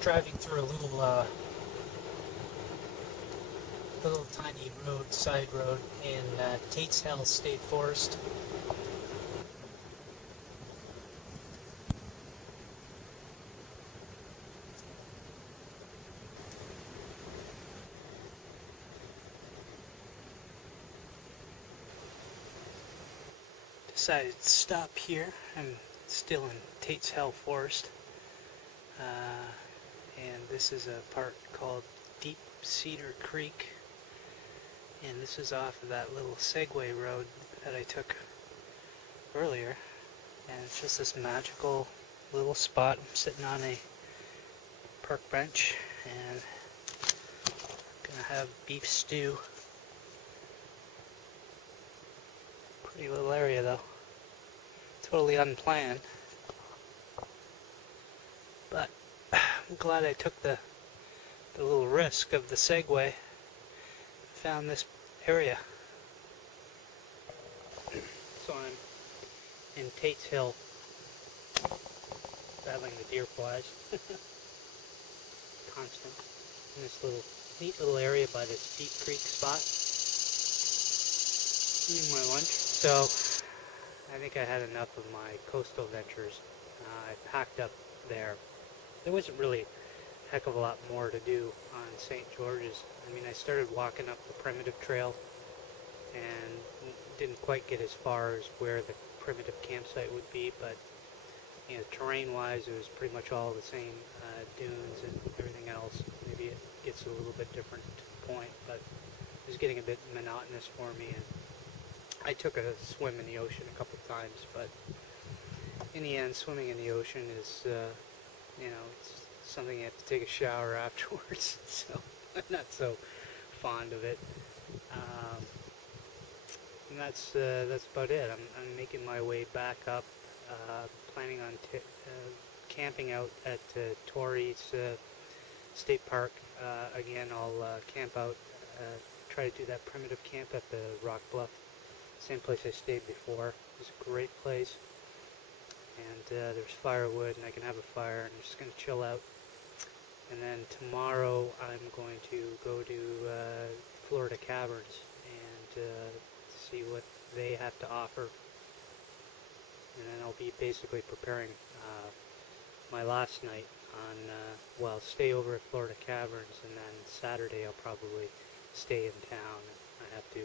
driving through a little tiny road, side road in Tates Hill State Forest. Decided to stop here. I'm still in Tates Hill Forest, and this is a part called Deep Cedar Creek, and this is off of that little Segway road that I took earlier, and it's just this magical little spot. I'm sitting on a park bench and gonna have beef stew. Pretty little area though, totally unplanned, but I'm glad I took the little risk of the Segway. Found this area. So I'm in Tates Hill, battling the deer flies. Constant. In this neat little area by this Deep Creek spot. Eating my lunch. So I think I had enough of my coastal ventures. I packed up there. There wasn't really a heck of a lot more to do on St. George's. I mean, I started walking up the primitive trail and didn't quite get as far as where the primitive campsite would be, but you know, terrain-wise, it was pretty much all the same dunes and everything else. Maybe it gets a little bit different point, but it was getting a bit monotonous for me, and I took a swim in the ocean a couple times, but in the end, swimming in the ocean is, you know, it's something you have to take a shower afterwards, so I'm not so fond of it. And that's about it. I'm making my way back up, planning on camping out at Torrey's State Park. Again, I'll camp out, try to do that primitive camp at the Rock Bluff, same place I stayed before. It's a great place, and there's firewood, and I can have a fire, and I'm just going to chill out. And then tomorrow I'm going to go to Florida Caverns and see what they have to offer. And then I'll be basically preparing my last night on, well, stay over at Florida Caverns, and then Saturday I'll probably stay in town. I have to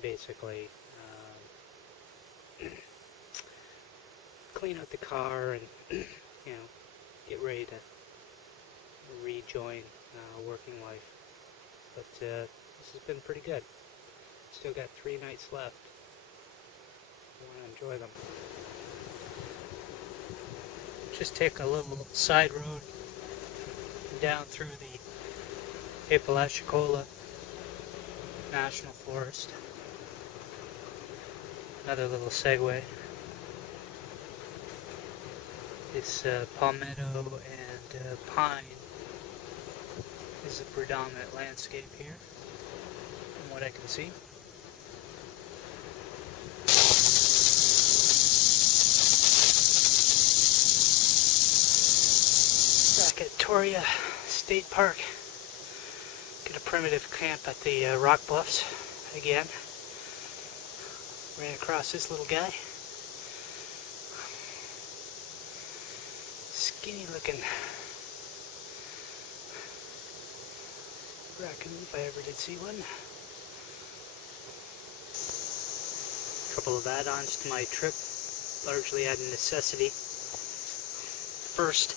basically clean out the car and, you know, get ready to rejoin working life. But this has been pretty good. Still got 3 nights left. I want to enjoy them. Just take a little side road down through the Apalachicola National Forest. Another little segue. This palmetto and pine is the predominant landscape here, from what I can see. Back at Torreya State Park. Get a primitive camp at the Rock Bluffs again. Ran across this little guy. Skinny looking raccoon, if I ever did see one. A couple of add-ons to my trip, largely out of necessity. First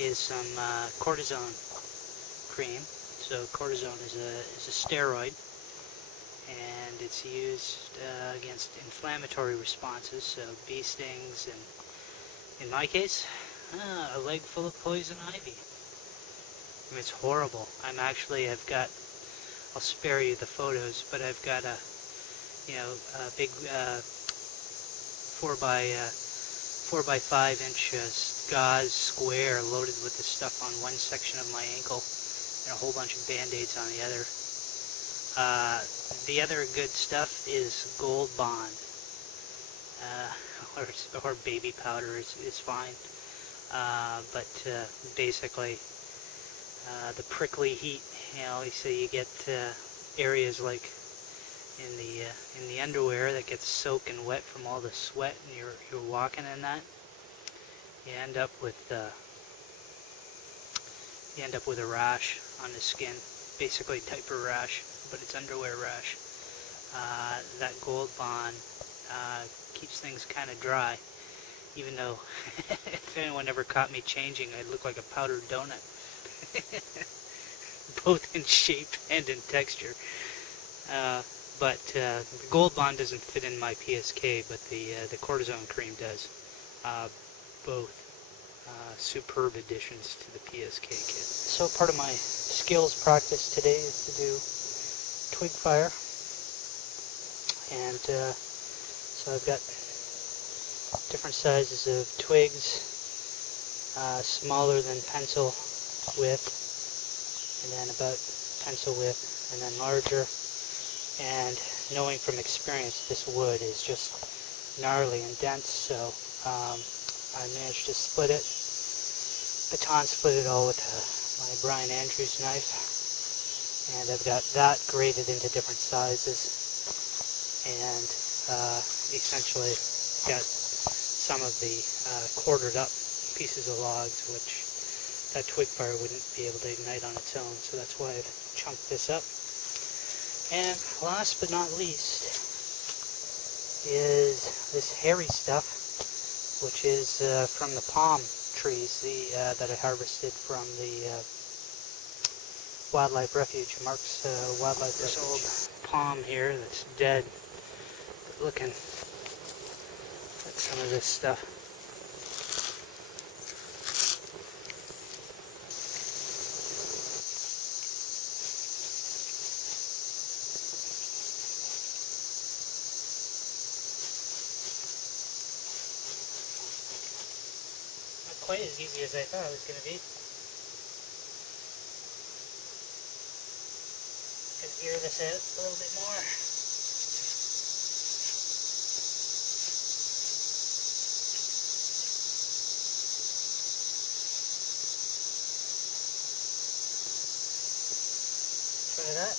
is some cortisone cream. So cortisone is a steroid, and it's used against inflammatory responses, so bee stings, and in my case, a leg full of poison ivy. I mean, it's horrible. I'll spare you the photos, but I've got a big 4x5 inch gauze square loaded with this stuff on one section of my ankle, and a whole bunch of band-aids on the other. The other good stuff is Gold Bond, or baby powder is fine. but basically the prickly heat, so you get areas like in the underwear that gets soaking wet from all the sweat, and you're walking in that. You end up with a rash on the skin, basically diaper rash, but it's underwear rash. That Gold Bond keeps things kind of dry, even though if anyone ever caught me changing, I'd look like a powdered donut, both in shape and in texture. But the Gold Bond doesn't fit in my PSK, but the cortisone cream does. Both superb additions to the PSK kit. So part of my skills practice today is to do twig fire, and so I've got different sizes of twigs, smaller than pencil width, and then about pencil width, and then larger. And knowing from experience, this wood is just gnarly and dense, so I managed to baton split it all with my Brian Andrews knife, and I've got that graded into different sizes, and essentially got some of the quartered up pieces of logs, which that twig fire wouldn't be able to ignite on its own, so that's why I've chunked this up. And last but not least is this hairy stuff, which is from the palm trees that I harvested from the wildlife refuge, Mark's wildlife refuge. This old palm here that's dead, looking at some of this stuff. Quite as easy as I thought it was going to be. Could gear this out a little bit more. Try that.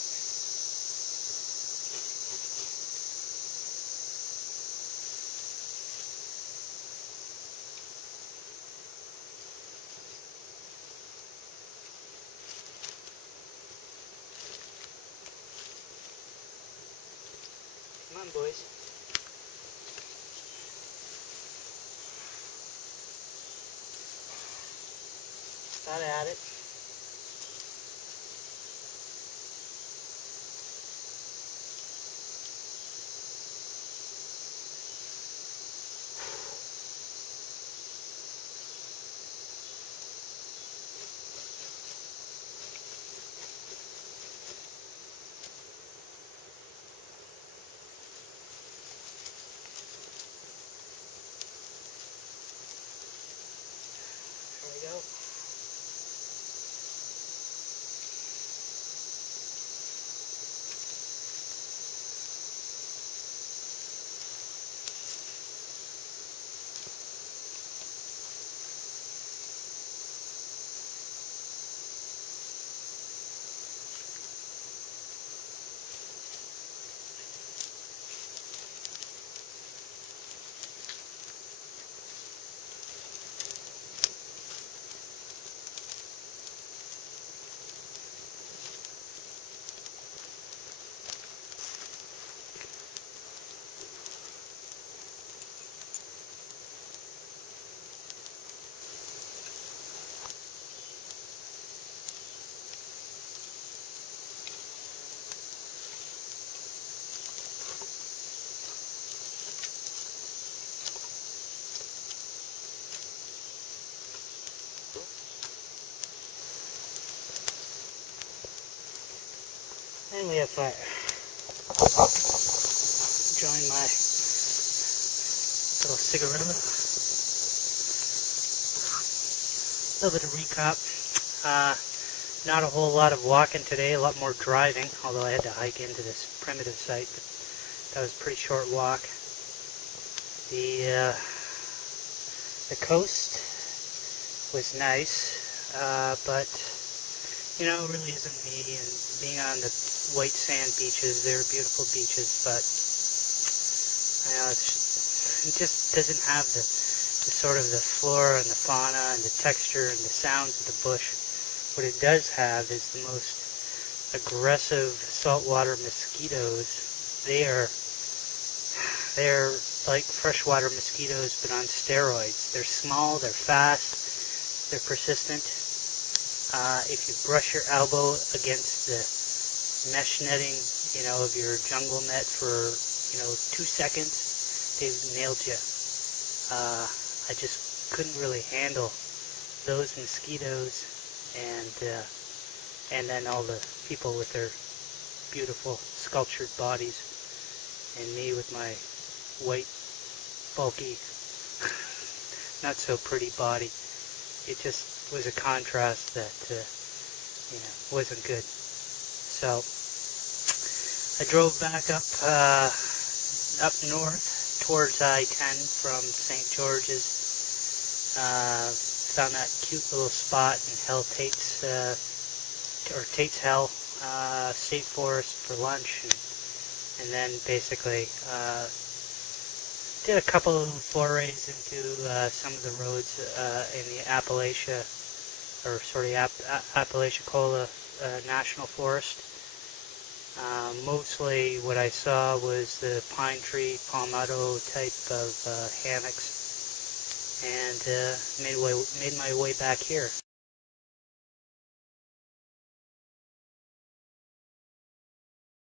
Come on, boys. Gotta add it. There we go. And we have fire. Join my little cigarette. A little bit of recap. Not a whole lot of walking today, a lot more driving, although I had to hike into this primitive site. That was a pretty short walk. The coast was nice, but you know, it really isn't me. And being on the white sand beaches, they're beautiful beaches, but you know, it just doesn't have the sort of the flora and the fauna and the texture and the sounds of the bush. What it does have is the most aggressive saltwater mosquitoes. They're like freshwater mosquitoes, but on steroids. They're small, they're fast, they're persistent. If you brush your elbow against the mesh netting, you know, of your jungle net for, you know, 2 seconds, they've nailed you. I just couldn't really handle those mosquitoes, and then all the people with their beautiful sculptured bodies, and me with my white, bulky, not so pretty body. It just was a contrast that, you know, wasn't good. So I drove back up north towards I-10 from St. George's. Found that cute little spot in Tates Hill State Forest for lunch, and then basically did a couple of forays into some of the roads in the Apalachicola National Forest. Mostly what I saw was the pine tree, palmetto type of hammocks, and made my way back here.